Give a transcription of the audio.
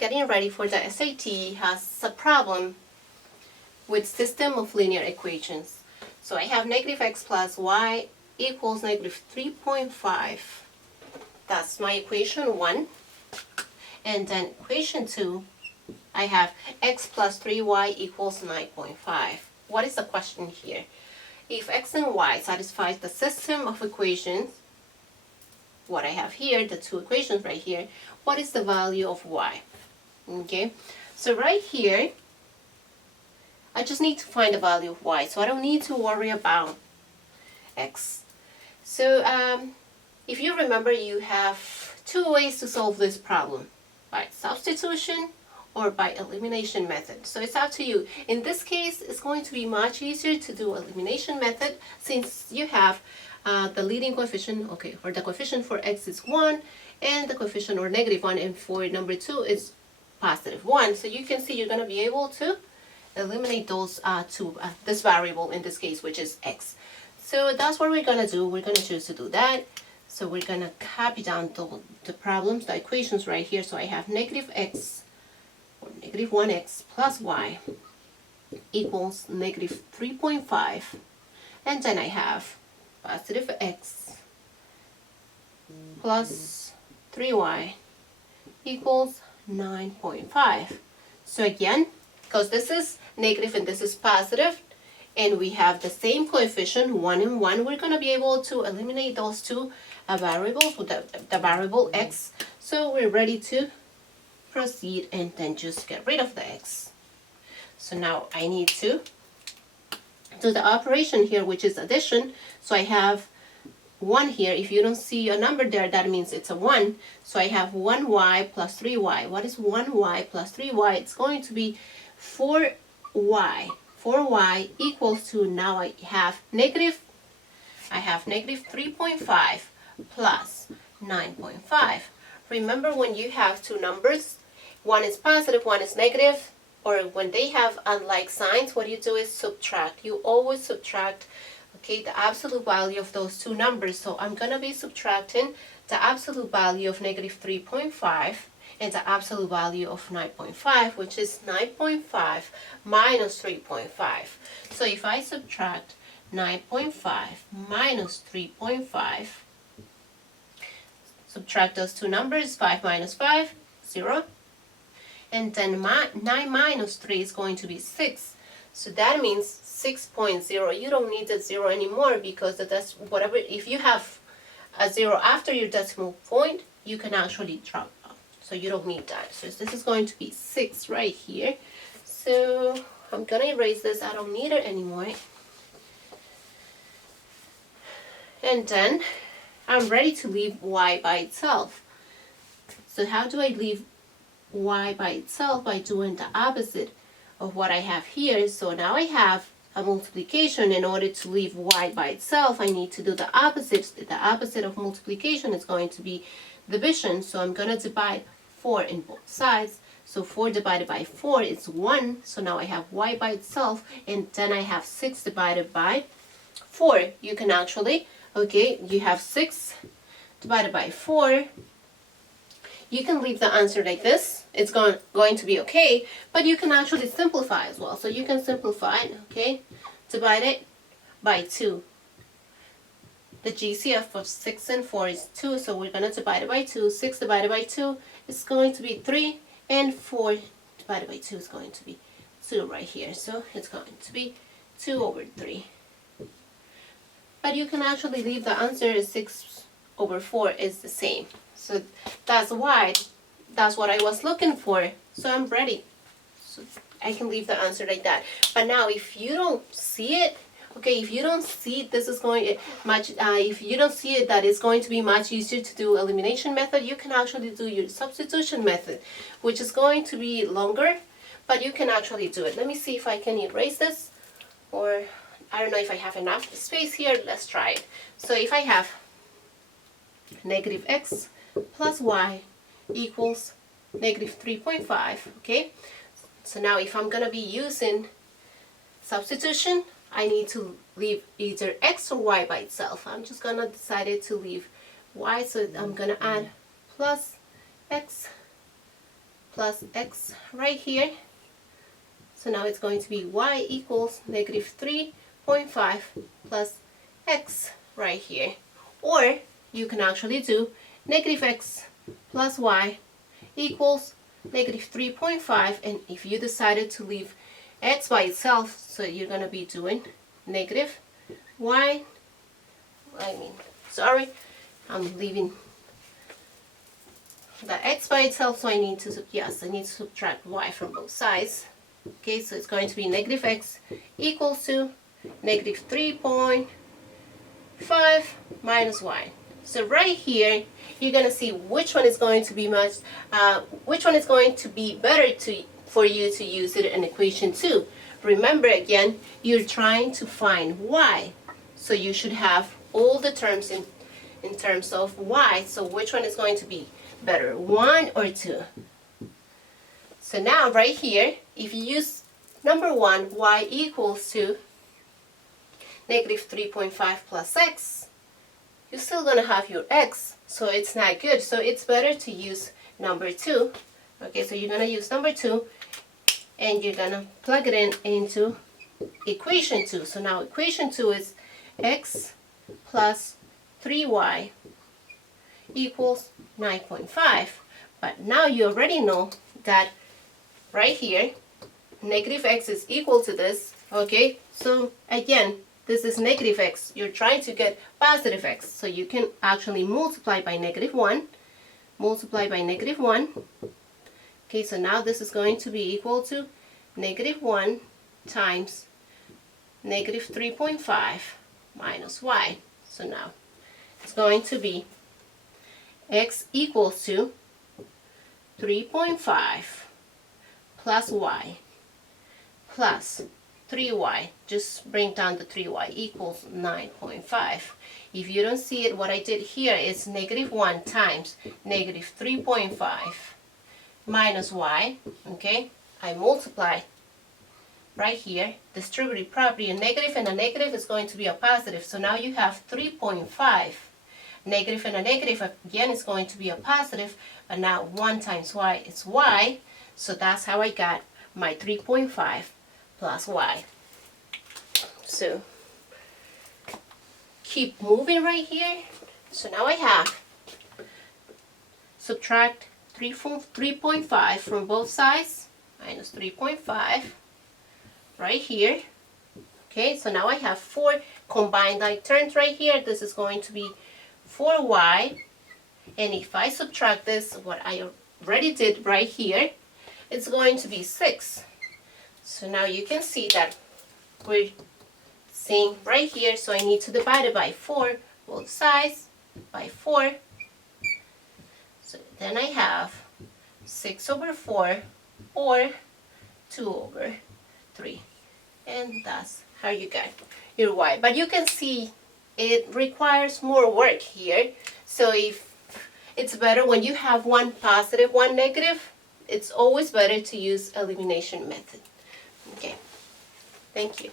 getting ready for the SAT has a problem with system of linear equations. So I have negative x plus y equals negative 3.5. That's my equation 1. And then equation 2, I have x plus 3y equals 9.5. What is the question here? If x and y satisfies the system of equations, what I have here, the two equations right here, what is the value of y? Okay, so right here, I just need to find the value of y, so I don't need to worry about x. So if you remember, you have two ways to solve this problem, by substitution or by elimination method. So it's up to you. In this case, it's going to be much easier to do elimination method since you have the leading coefficient, okay, or the coefficient for x is 1 and the coefficient or negative 1, and for number 2 is positive 1. So you can see you're going to be able to eliminate those this variable in this case, which is x. So that's what we're going to do. We're going to choose to do that. So we're going to copy down the problems, the equations right here. So I have negative x, or negative 1x plus y equals negative 3.5. And then I have positive x plus 3y equals 9.5. So again, because this is negative and this is positive, and we have the same coefficient, 1 and 1, we're going to be able to eliminate those two variables with the variable x. So we're ready to proceed and then just get rid of the x. So now I need to do the operation here, which is addition. So I have 1 here. If you don't see a number there, that means it's a 1. So I have 1y plus 3y. What is 1y plus 3y? It's going to be 4y. 4y equals to, now I have negative 3.5 plus 9.5. Remember, when you have two numbers, one is positive, one is negative, or when they have unlike signs, what you do is subtract. You always subtract, okay, the absolute value of those two numbers. So I'm going to be subtracting the absolute value of negative 3.5 and the absolute value of 9.5, which is 9.5 minus 3.5. So if I subtract 9.5 minus 3.5, subtract those two numbers, 5 minus 5, 0. And then 9 minus 3 is going to be 6. So that means 6.0. You don't need the 0 anymore, because that's whatever. If you have a 0 after your decimal point, you can actually drop out. So you don't need that. So this is going to be 6 right here. So I'm going to erase this. I don't need it anymore. And then I'm ready to leave y by itself. So how do I leave y by itself? By doing the opposite of what I have here. So now I have a multiplication. In order to leave y by itself, I need to do the opposite. The opposite of multiplication is going to be division. So I'm going to divide 4 in both sides. So 4 divided by 4 is 1. So now I have y by itself, and then I have 6 divided by 4. You can actually, okay, you have 6 divided by 4. You can leave the answer like this. It's going to be okay, but you can actually simplify as well. So you can simplify, okay, divide it by 2. The GCF of 6 and 4 is 2, so we're going to divide it by 2. 6 divided by 2 is going to be 3, and 4 divided by 2 is going to be 2 right here. So it's going to be 2 over 3. But you can actually leave the answer 6 over 4 is the same. So that's why, that's what I was looking for. So I'm ready. So I can leave the answer like that. But now if you don't see it, okay, if you don't see this is going much, if you don't see it that it's going to be much easier to do elimination method, you can actually do your substitution method, which is going to be longer, but you can actually do it. Let me see if I can erase this, or I don't know if I have enough space here. Let's try it. So if I have negative x plus y equals negative 3.5, okay? So now if I'm going to be using substitution, I need to leave either x or y by itself. I'm just going to decide to leave y, so I'm going to add plus x plus x right here. So now it's going to be y equals negative 3.5 plus x right here. Or you can actually do negative x plus y equals negative 3.5, and if you decided to leave x by itself, so you're going to be doing negative y, I'm leaving the x by itself, so I need to subtract y from both sides. Okay, so it's going to be negative x equals to negative 3.5 minus y. So right here, you're going to see which one is going to be better for you to use it in equation 2. Remember again, you're trying to find y. So you should have all the terms in terms of y. So which one is going to be better, 1 or 2? So now right here, if you use number 1, y equals to negative 3.5 plus x, you're still going to have your x, so it's not good. So it's better to use number 2. Okay, so you're going to use number 2, and you're going to plug it into equation 2. So now equation 2 is x plus 3y equals 9.5. But now you already know that right here, negative x is equal to this. Okay, so again, this is negative x. You're trying to get positive x. So you can actually multiply by negative 1. Multiply by negative 1. Okay, so now this is going to be equal to negative 1 times negative 3.5 minus y. So now it's going to be x equals to 3.5 plus y plus 3y, just bring down the 3y, equals 9.5. If you don't see it, what I did here is negative 1 times negative 3.5 minus y, okay? I multiply right here, distributive property, a negative and a negative is going to be a positive, so now you have 3.5. Negative and a negative, again, is going to be a positive, and now 1 times y is y, so that's how I got my 3.5 plus y. So keep moving right here. So now I have subtract 3.5 from both sides, minus 3.5 right here. Okay, so now I have 4 combined like terms right here. This is going to be 4y, and if I subtract this, what I already did right here, it's going to be 6. So now you can see that we're seeing right here, so I need to divide it by 4, both sides, by 4. So then I have 6 over 4 or 2 over 3. And that's how you get your y. But you can see it requires more work here. So if it's better when you have one positive, one negative, it's always better to use elimination method. Okay, thank you.